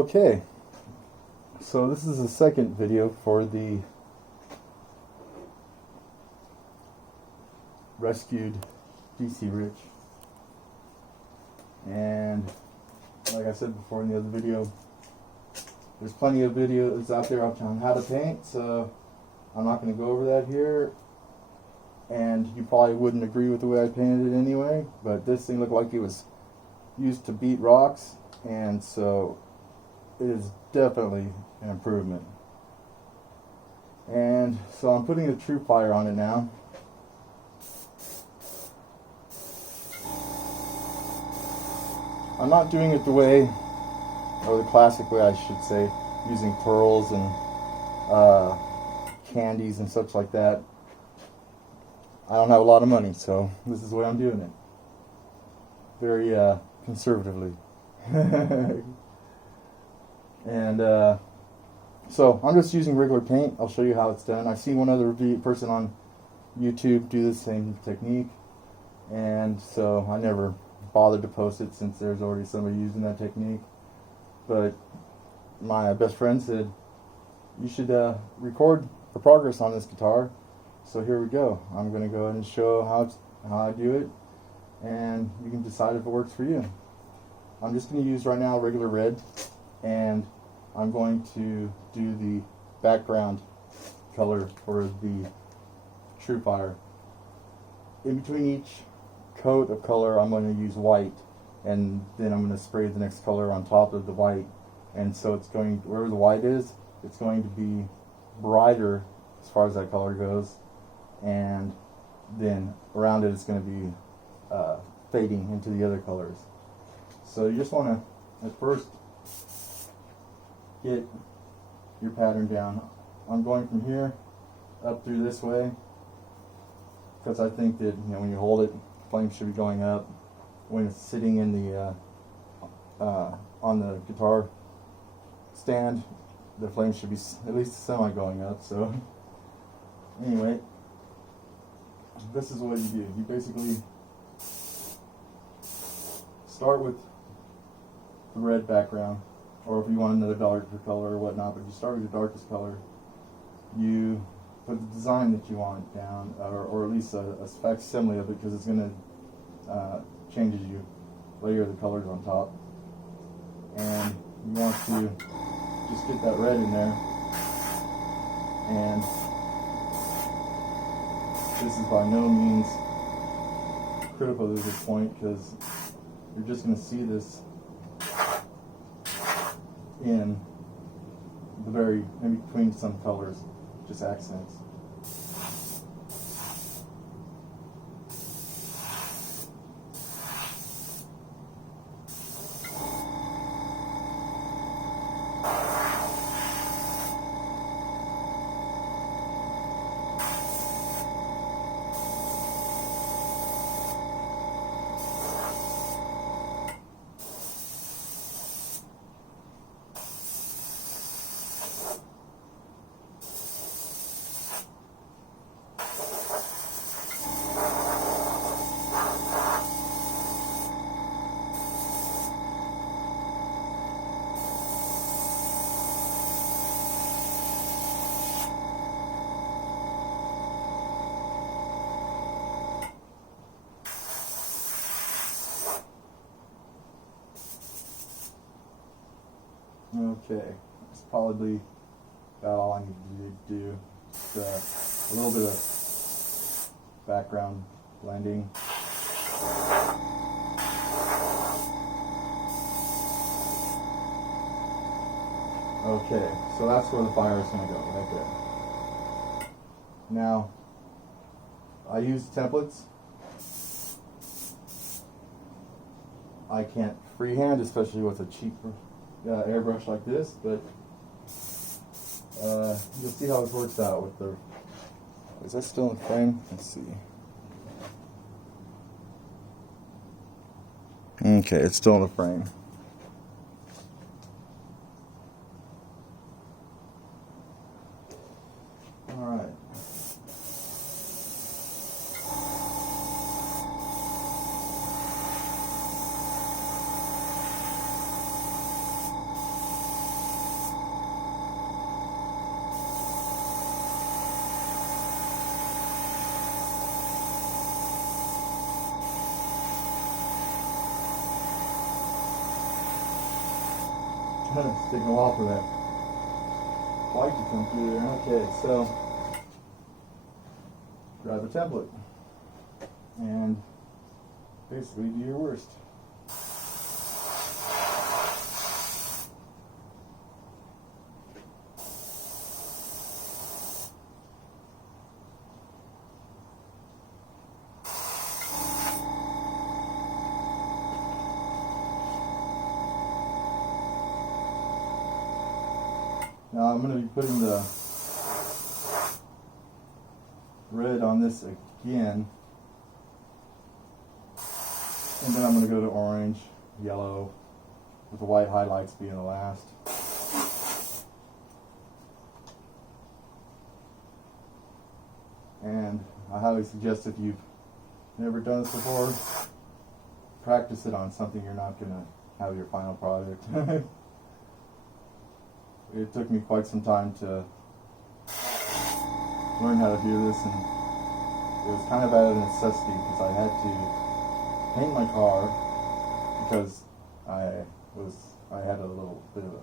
Okay, so this is the second video for the rescued BC Rich, and like I said before in the other video, there's plenty of videos out there on how to paint, so I'm not going to go over that here, and you probably wouldn't agree with the way I painted it anyway, but this thing looked like it was used to beat rocks, and so it is definitely an improvement. And so I'm putting a true fire on it now. I'm not doing it the way, or the classic way I should say, using pearls and candies and such like that. I don't have a lot of money, so this is the way I'm doing it. Very conservatively. And so I'm just using regular paint. I'll show you how it's done. I've seen one other person on YouTube do the same technique, and so I never bothered to post it since there's already somebody using that technique. But my best friend said you should record the progress on this guitar, so here we go. I'm going to go ahead and show how I do it, and you can decide if it works for you. I'm just going to use right now regular red, and I'm going to do the background color for the True Fire. In between each coat of color, I'm going to use white, and then I'm going to spray the next color on top of the white, and so it's going, wherever the white is, it's going to be brighter as far as that color goes, and then around it it's going to be fading into the other colors. So you just want to at first get your pattern down. I'm going from here up through this way because I think that, you know, when you hold it, flames should be going up. When it's sitting in the on the guitar stand, the flames should be at least semi going up. So anyway, this is what you do. You basically start with the red background, or if you want another darker color or whatnot, but you start with the darkest color. You put the design that you want down, or at least a facsimile of it, because it's going to change as you layer the colors on top. And you want to just get that red in there, and this is by no means critical at this point, because you're just going to see this in the very, in between some colors, just accents. Okay, that's probably about all I need to do. Just a little bit of background blending. Okay, so that's where the fire is going to go, right there. Now, I use templates. I can't freehand, especially with a cheap airbrush like this, but you'll see how it works out with the... Is that still in frame? Let's see. Okay, it's still in the frame. Alright. It's taking a while for that light to come through there. Okay, so grab a template and basically do your worst. Now I'm going to be putting the red on this again, and then I'm going to go to orange, yellow, with the white highlights being the last. And I highly suggest, if you've never done this before, practice it on something you're not going to have your final product. It took me quite some time to learn how to do this, and it was kind of out of necessity because I had to paint my car because I had a little bit of a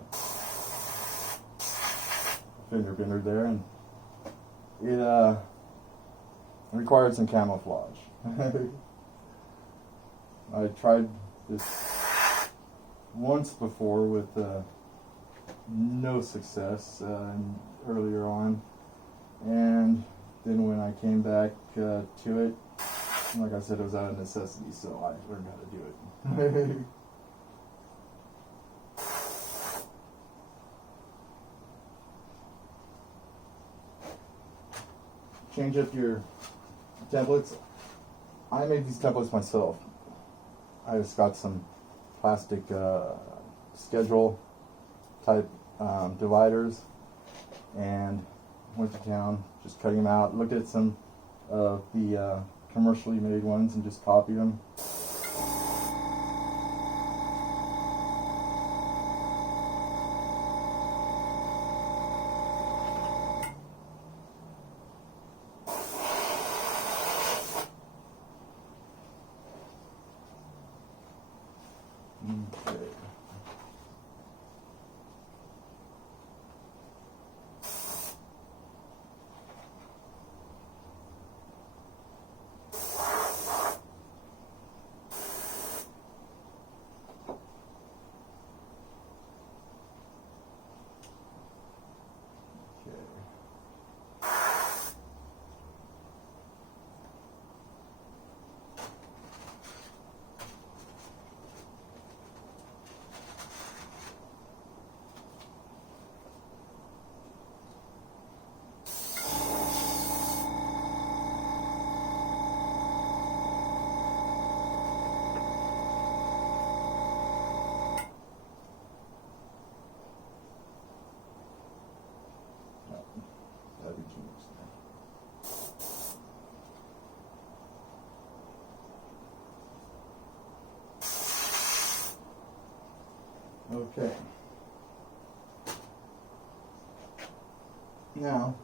fender bender there, and it required some camouflage. I tried this once before with no success earlier on, and then when I came back to it, like I said, it was out of necessity, so I learned how to do it. Change up your templates. I made these templates myself. I just got some plastic schedule type dividers and went to town just cutting them out. Looked at some of the commercially made ones and just copied them. Okay. That'd be too much there. Okay. Now,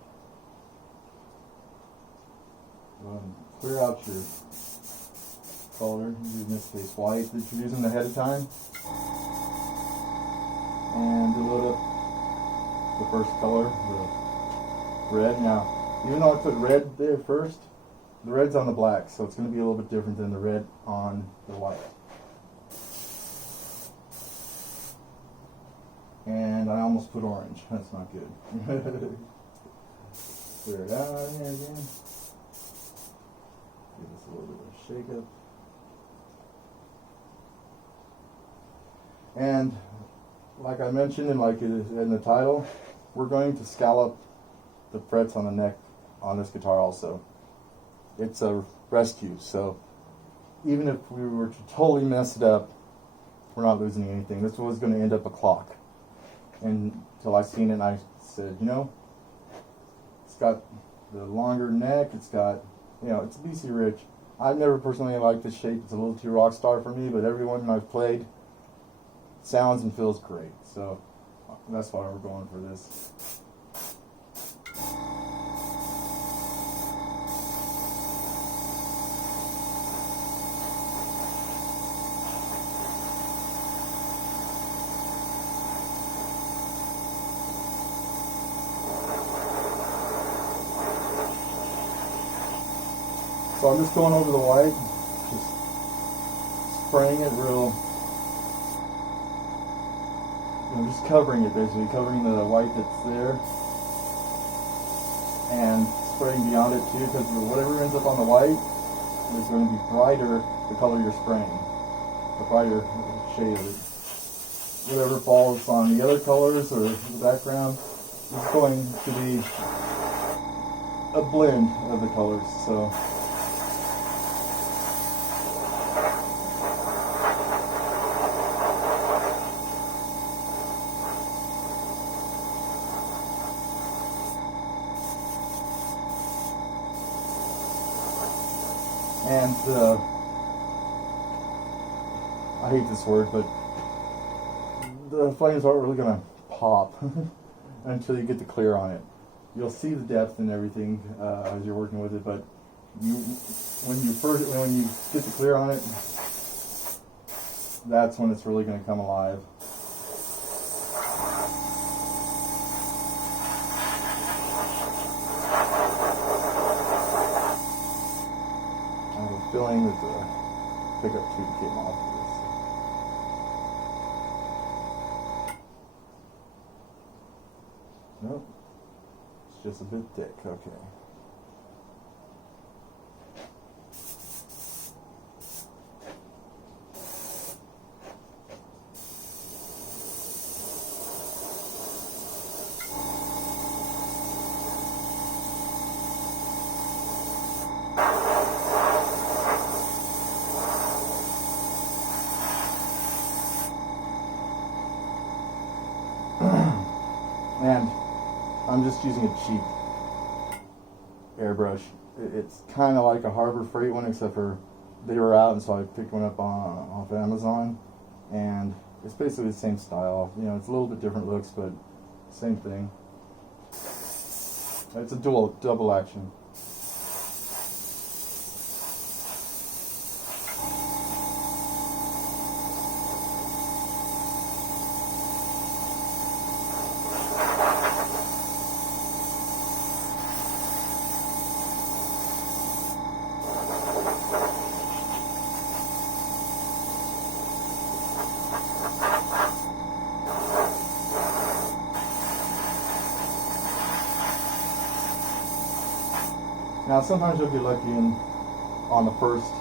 clear out your color, in this case white, that you're using ahead of time, and load up the first color, the red. Now, even though I put red there first, the red's on the black, so it's going to be a little bit different than the red on the white. And I almost put orange. That's not good. Clear it out here again. Give this a little bit of a shake up. And like I mentioned, and like it is in the title, we're going to scallop the frets on the neck on this guitar also. It's a rescue, so even if we were to totally mess it up, we're not losing anything. This was going to end up a clock. And until I seen it, and I said, you know, it's got the longer neck, it's got, you know, it's BC Rich. I've never personally liked this shape. It's a little too rock star for me, but everyone I've played sounds and feels great. So that's why we're going for this. So I'm just going over the white, just spraying it real, just covering it basically, covering the white that's there, and spraying beyond it too, because whatever ends up on the white is going to be brighter the color you're spraying, the brighter shade of it. Whatever falls on the other colors or the background is going to be a blend of the colors. So and I hate this word, but the flames aren't really going to pop until you get the clear on it. You'll see the depth and everything as you're working with it, but when you get the clear on it, that's when it's really going to come alive. I have a feeling that the pickup tube came off of this. Nope, it's just a bit thick. Okay. And I'm just using a cheap airbrush. It's kind of like a Harbor Freight one, except for they were out, and so I picked one up off Amazon, and it's basically the same style. You know, it's a little bit different looks, but same thing. It's a double action. Now sometimes you'll get lucky and on the first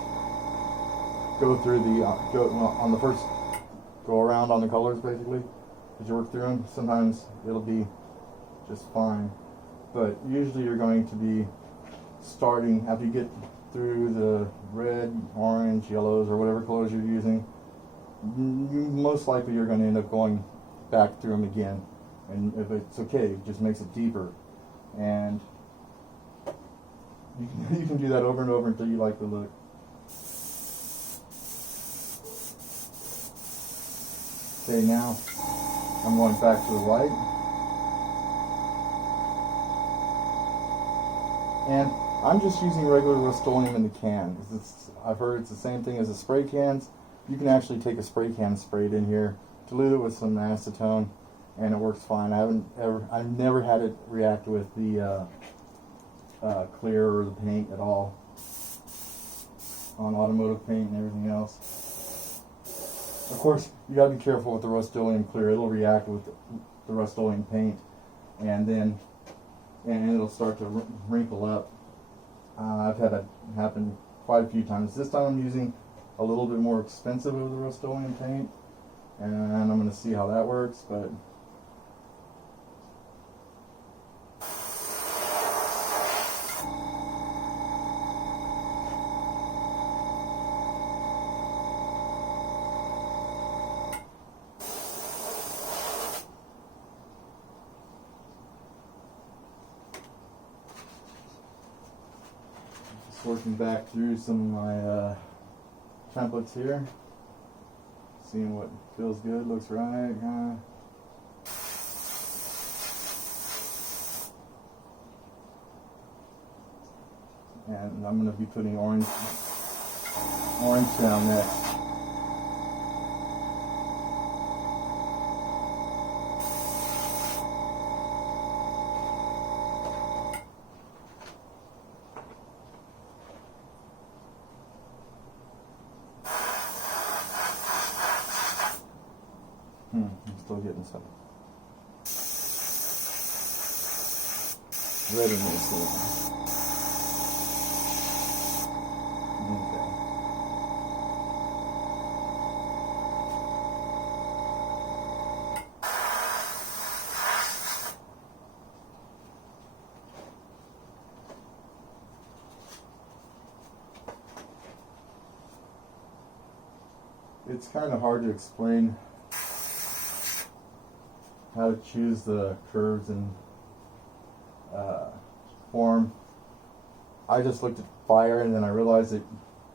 go around on the colors basically, as you work through them. Sometimes it'll be just fine, but usually you're going to be starting after you get through the red, orange, yellows, or whatever colors you're using. Most likely you're going to end up going back through them again, and if it's okay, it just makes it deeper, and you can do that over and over until you like the look. Okay, now I'm going back to the white. And I'm just using regular Rust-Oleum in the can. I've heard it's the same thing as the spray cans. You can actually take a spray can, spray it in here, dilute it with some acetone, and it works fine. I've never had it react with the clear or the paint at all on automotive paint and everything else. Of course, you gotta be careful with the Rust-Oleum clear. It'll react with the Rust-Oleum paint, and it'll start to wrinkle up. I've had that happen quite a few times. This time I'm using a little bit more expensive of the Rust-Oleum paint, and I'm going to see how that works. But working back through some of my templates here, seeing what feels good, looks right. And I'm going to be putting orange down next. I'm still getting some redness in. Okay. It's kind of hard to explain how to choose the curves and form. I just looked at fire and then I realized that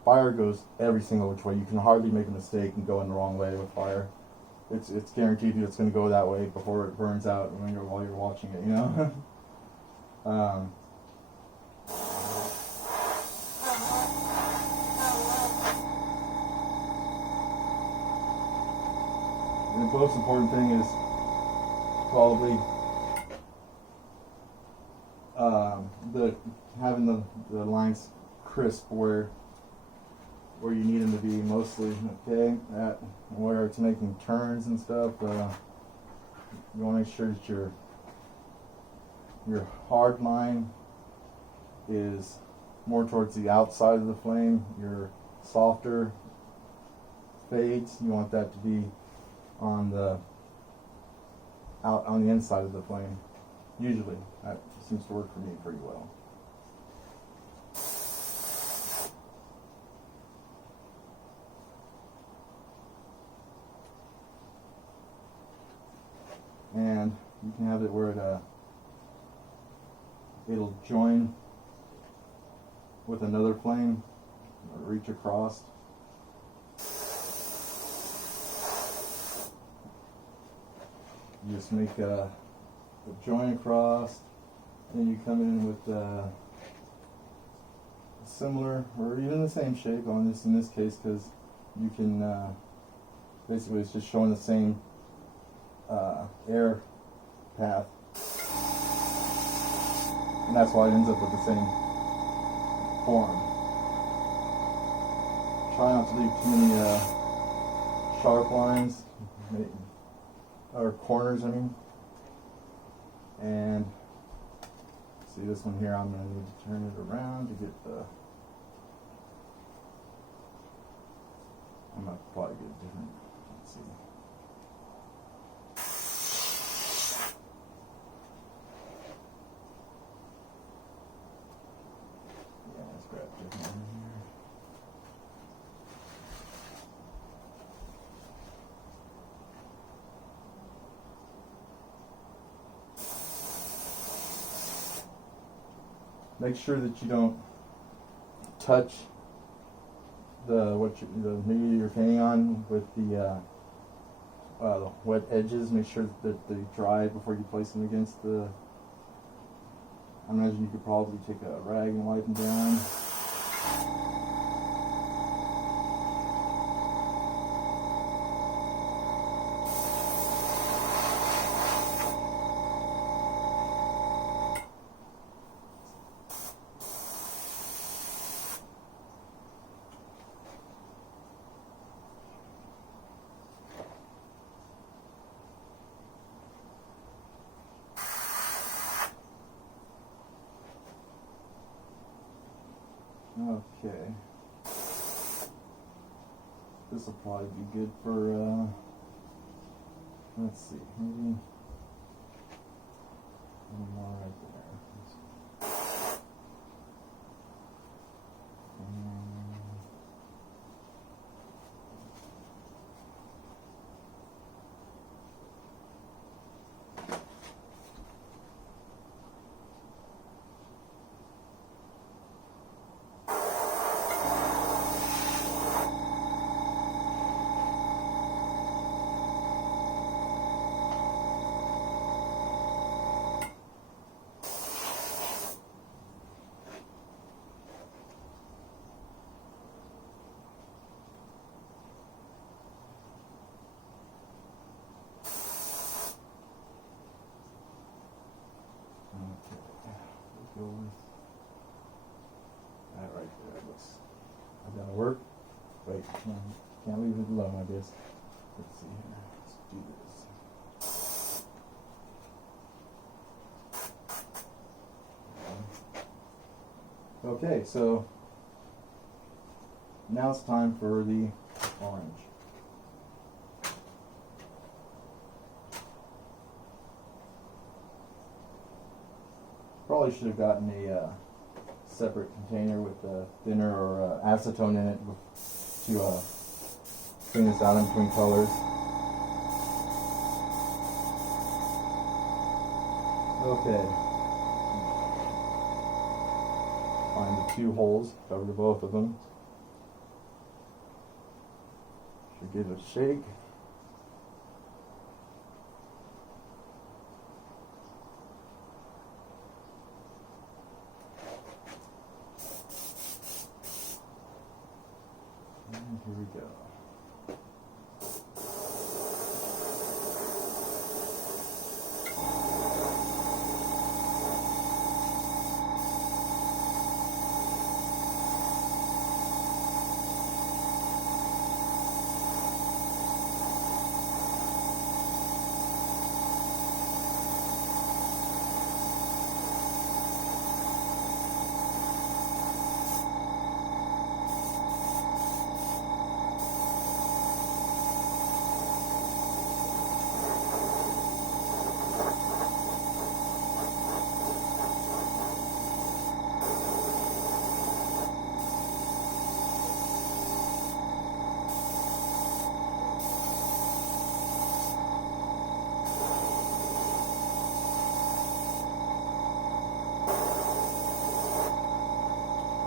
fire goes every single which way. You can hardly make a mistake and go in the wrong way with fire. It's guaranteed you it's going to go that way before it burns out while you're watching it, you know? The most important thing is probably having the lines crisp where you need them to be mostly, okay? Where it's making turns and stuff, you want to make sure that your hard line is more towards the outside of the flame. Your softer fades, you want that to be on the inside of the flame. Usually, that seems to work for me pretty well. And you can have it where it'll join with another flame, or reach across. You just make a join across, and you come in with similar or even the same shape on this in this case, because you can basically it's just showing the same air path, and that's why it ends up with the same form. Try not to leave too many sharp lines or corners, I mean. And see this one here, I'm going to need to turn it around to get the, I'm going to probably get different, let's see. Yeah, let's grab different one here. Make sure that you don't touch the media you're painting on with the wet edges. Make sure that they dry before you place them against the. I imagine you could probably take a rag and wipe them down. Okay. This will probably be good for, let's see, maybe one more right there. Go with that right there. Looks like that'll work. Wait, can't leave it alone, I guess. Let's see here. Let's do this. Okay, so now it's time for the orange. Probably should have gotten a separate container with thinner or acetone in it to clean this out in between colors. Okay. Find the 2 holes, cover both of them. Should give it a shake. And here we go.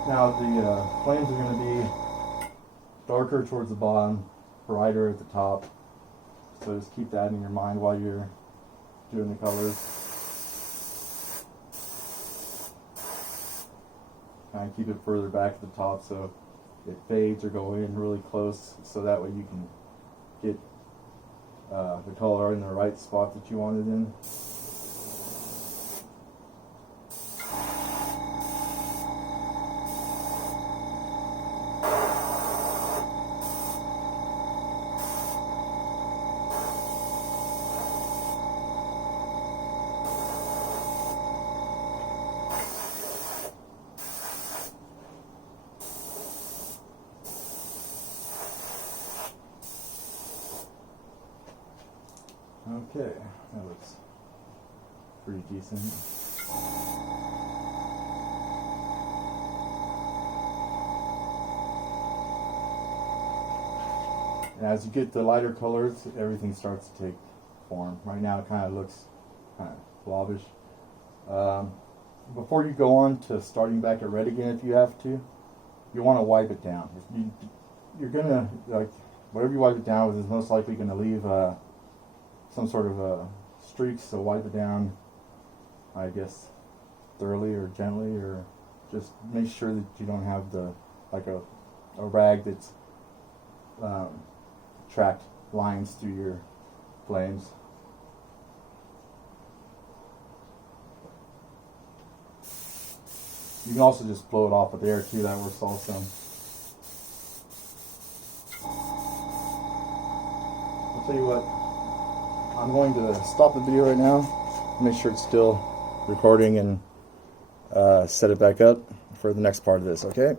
Now the flames are going to be darker towards the bottom, brighter at the top. So just keep that in your mind while you're doing the colors. Kind of keep it further back at the top so it fades or go in really close, so that way you can get the color in the right spot that you want it in. Okay, that looks pretty decent. And as you get the lighter colors, everything starts to take form. Right now it kind of looks kind of blobbish. Before you go on to starting back at red again, if you have to, you want to wipe it down. You're going to, like, whatever you wipe it down with is most likely going to leave some sort of streaks, so wipe it down, I guess, thoroughly or gently, or just make sure that you don't have like a rag that's tracked lines through your flames. You can also just blow it off with air too, that works also. I'll tell you what, I'm going to stop the video right now, make sure it's still recording, and set it back up for the next part of this, okay?